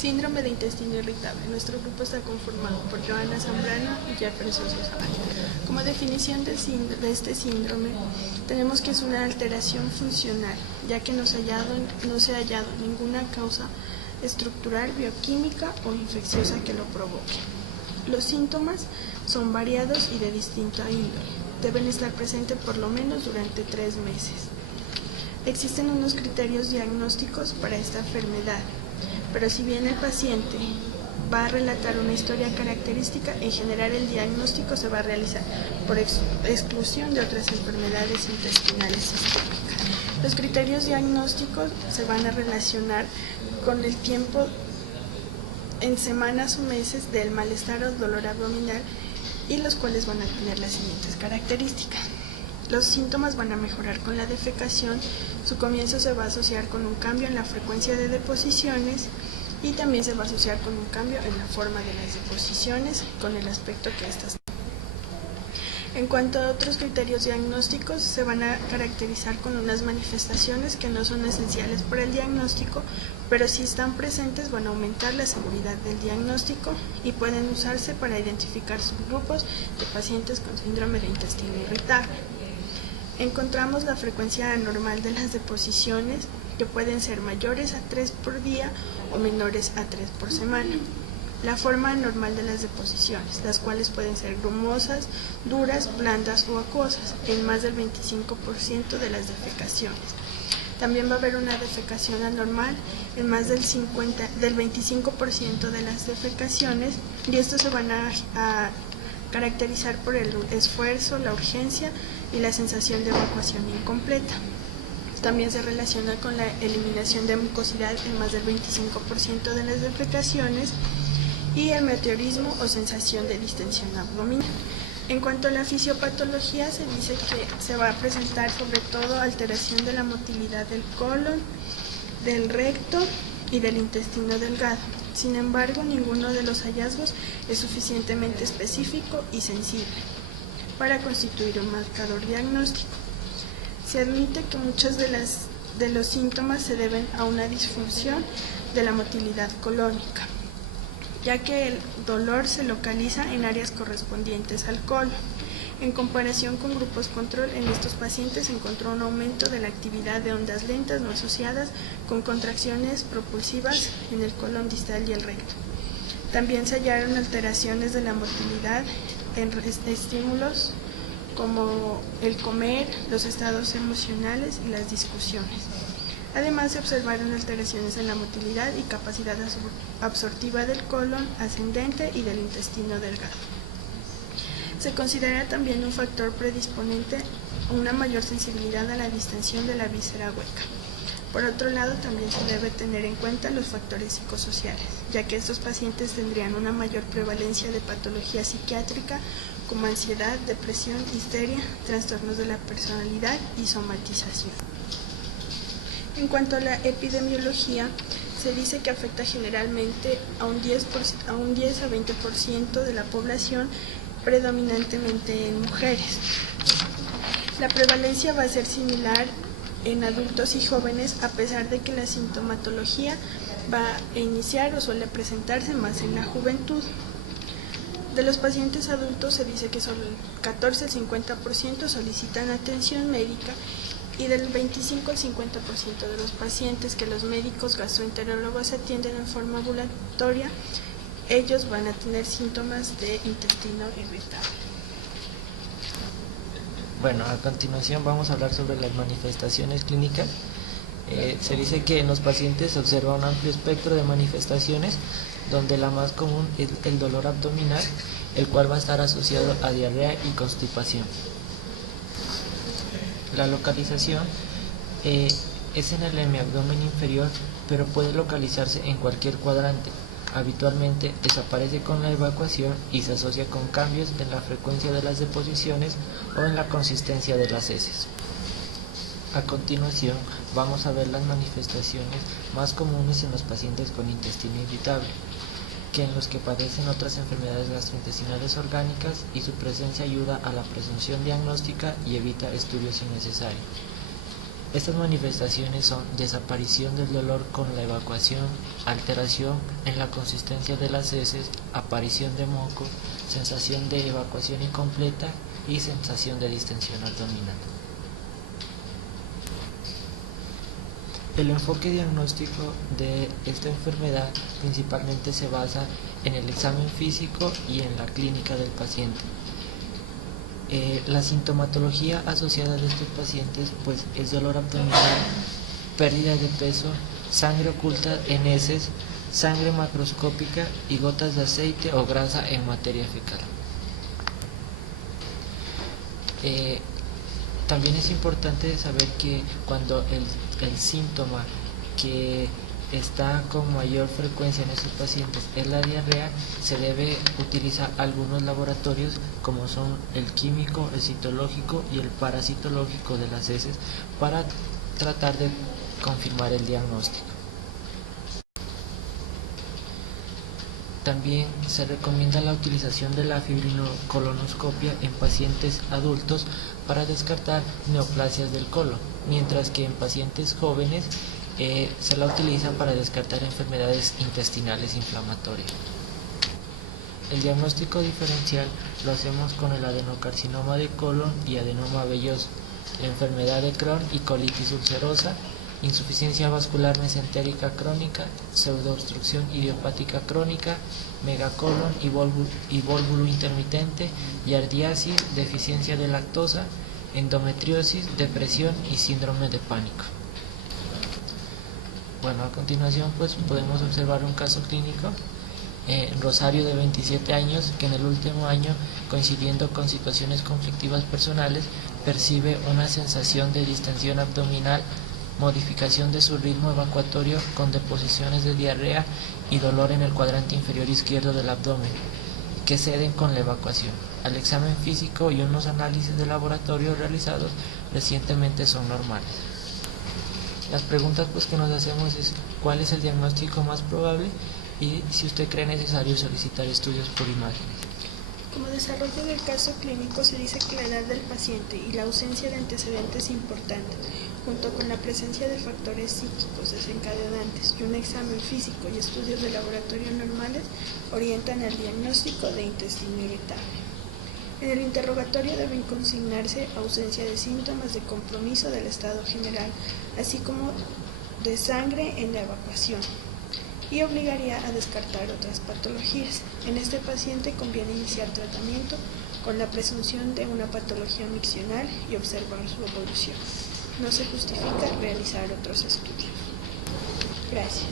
Síndrome de intestino irritable. Nuestro grupo está conformado por Joana Zambrano y Jefferson Sosa. Como definición de este síndrome, tenemos que es una alteración funcional, ya que no se ha hallado ninguna causa estructural, bioquímica o infecciosa que lo provoque. Los síntomas son variados y de distinta índole. Deben estar presentes por lo menos durante 3 meses. Existen unos criterios diagnósticos para esta enfermedad, pero si bien el paciente va a relatar una historia característica, en general el diagnóstico se va a realizar por exclusión de otras enfermedades intestinales sistémicas. Los criterios diagnósticos se van a relacionar con el tiempo en semanas o meses del malestar o dolor abdominal, y los cuales van a tener las siguientes características. Los síntomas van a mejorar con la defecación, su comienzo se va a asociar con un cambio en la frecuencia de deposiciones y también se va a asociar con un cambio en la forma de las deposiciones, con el aspecto que estas. En cuanto a otros criterios diagnósticos, se van a caracterizar con unas manifestaciones que no son esenciales para el diagnóstico, pero si están presentes van a aumentar la seguridad del diagnóstico y pueden usarse para identificar subgrupos de pacientes con síndrome de intestino irritable. Encontramos la frecuencia anormal de las deposiciones, que pueden ser mayores a 3 por día o menores a 3 por semana. La forma anormal de las deposiciones, las cuales pueden ser grumosas, duras, blandas o acuosas, en más del 25% de las defecaciones. También va a haber una defecación anormal en más del 25% de las defecaciones, y estos se van a caracterizar por el esfuerzo, la urgencia y la sensación de evacuación incompleta. También se relaciona con la eliminación de mucosidad en más del 25% de las defecaciones y el meteorismo o sensación de distensión abdominal. En cuanto a la fisiopatología, se dice que se va a presentar sobre todo alteración de la motilidad del colon, del recto y del intestino delgado. Sin embargo, ninguno de los hallazgos es suficientemente específico y sensible para constituir un marcador diagnóstico. Se admite que muchos de los síntomas se deben a una disfunción de la motilidad colónica, ya que el dolor se localiza en áreas correspondientes al colon. En comparación con grupos control, en estos pacientes se encontró un aumento de la actividad de ondas lentas no asociadas con contracciones propulsivas en el colon distal y el recto. También se hallaron alteraciones de la motilidad en estímulos como el comer, los estados emocionales y las discusiones. Además, se observaron alteraciones en la motilidad y capacidad absortiva del colon ascendente y del intestino delgado. Se considera también un factor predisponente una mayor sensibilidad a la distensión de la víscera hueca. Por otro lado, también se debe tener en cuenta los factores psicosociales, ya que estos pacientes tendrían una mayor prevalencia de patología psiquiátrica como ansiedad, depresión, histeria, trastornos de la personalidad y somatización. En cuanto a la epidemiología, se dice que afecta generalmente a un 10 a 20% de la población, predominantemente en mujeres. La prevalencia va a ser similar en adultos y jóvenes, a pesar de que la sintomatología va a iniciar o suele presentarse más en la juventud. De los pacientes adultos se dice que solo el 14 al 50% solicitan atención médica, y del 25 al 50% de los pacientes que los médicos gastroenterólogos atienden en forma ambulatoria, ellos van a tener síntomas de intestino irritable. Bueno, a continuación vamos a hablar sobre las manifestaciones clínicas. Se dice que en los pacientes se observa un amplio espectro de manifestaciones, donde la más común es el dolor abdominal, el cual va a estar asociado a diarrea y constipación. La localización es en el hemiabdomen inferior, pero puede localizarse en cualquier cuadrante. Habitualmente desaparece con la evacuación y se asocia con cambios en la frecuencia de las deposiciones o en la consistencia de las heces. A continuación, vamos a ver las manifestaciones más comunes en los pacientes con intestino irritable, que en los que padecen otras enfermedades gastrointestinales orgánicas, y su presencia ayuda a la presunción diagnóstica y evita estudios innecesarios. Estas manifestaciones son desaparición del dolor con la evacuación, alteración en la consistencia de las heces, aparición de moco, sensación de evacuación incompleta y sensación de distensión abdominal. El enfoque diagnóstico de esta enfermedad principalmente se basa en el examen físico y en la clínica del paciente. La sintomatología asociada de estos pacientes pues, es dolor abdominal, pérdida de peso, sangre oculta en heces, sangre macroscópica y gotas de aceite o grasa en materia fecal. También es importante saber que cuando el síntoma que está con mayor frecuencia en estos pacientes es la diarrea, se debe utilizar algunos laboratorios como son el químico, el citológico y el parasitológico de las heces para tratar de confirmar el diagnóstico. También se recomienda la utilización de la fibrinocolonoscopia en pacientes adultos para descartar neoplasias del colon, mientras que en pacientes jóvenes se la utiliza para descartar enfermedades intestinales inflamatorias. El diagnóstico diferencial lo hacemos con el adenocarcinoma de colon y adenoma velloso, la enfermedad de Crohn y colitis ulcerosa, insuficiencia vascular mesentérica crónica, pseudoobstrucción idiopática crónica, megacolon y vólvulo intermitente, yardiasis, deficiencia de lactosa, endometriosis, depresión y síndrome de pánico. Bueno, a continuación pues podemos observar un caso clínico. Rosario, de 27 años, que en el último año, coincidiendo con situaciones conflictivas personales, percibe una sensación de distensión abdominal, modificación de su ritmo evacuatorio con deposiciones de diarrea y dolor en el cuadrante inferior izquierdo del abdomen, que ceden con la evacuación. Al examen físico y unos análisis de laboratorio realizados recientemente son normales. Las preguntas pues que nos hacemos es ¿cuál es el diagnóstico más probable? Y si usted cree necesario solicitar estudios por imágenes. Como desarrollo del caso clínico se dice que la edad del paciente y la ausencia de antecedentes importantes, junto con la presencia de factores psíquicos desencadenantes y un examen físico y estudios de laboratorio normales, orientan al diagnóstico de intestino irritable. En el interrogatorio deben consignarse ausencia de síntomas de compromiso del estado general, así como de sangre en la evacuación, y obligaría a descartar otras patologías. En este paciente conviene iniciar tratamiento con la presunción de una patología miccional y observar su evolución. No se justifica realizar otros estudios. Gracias.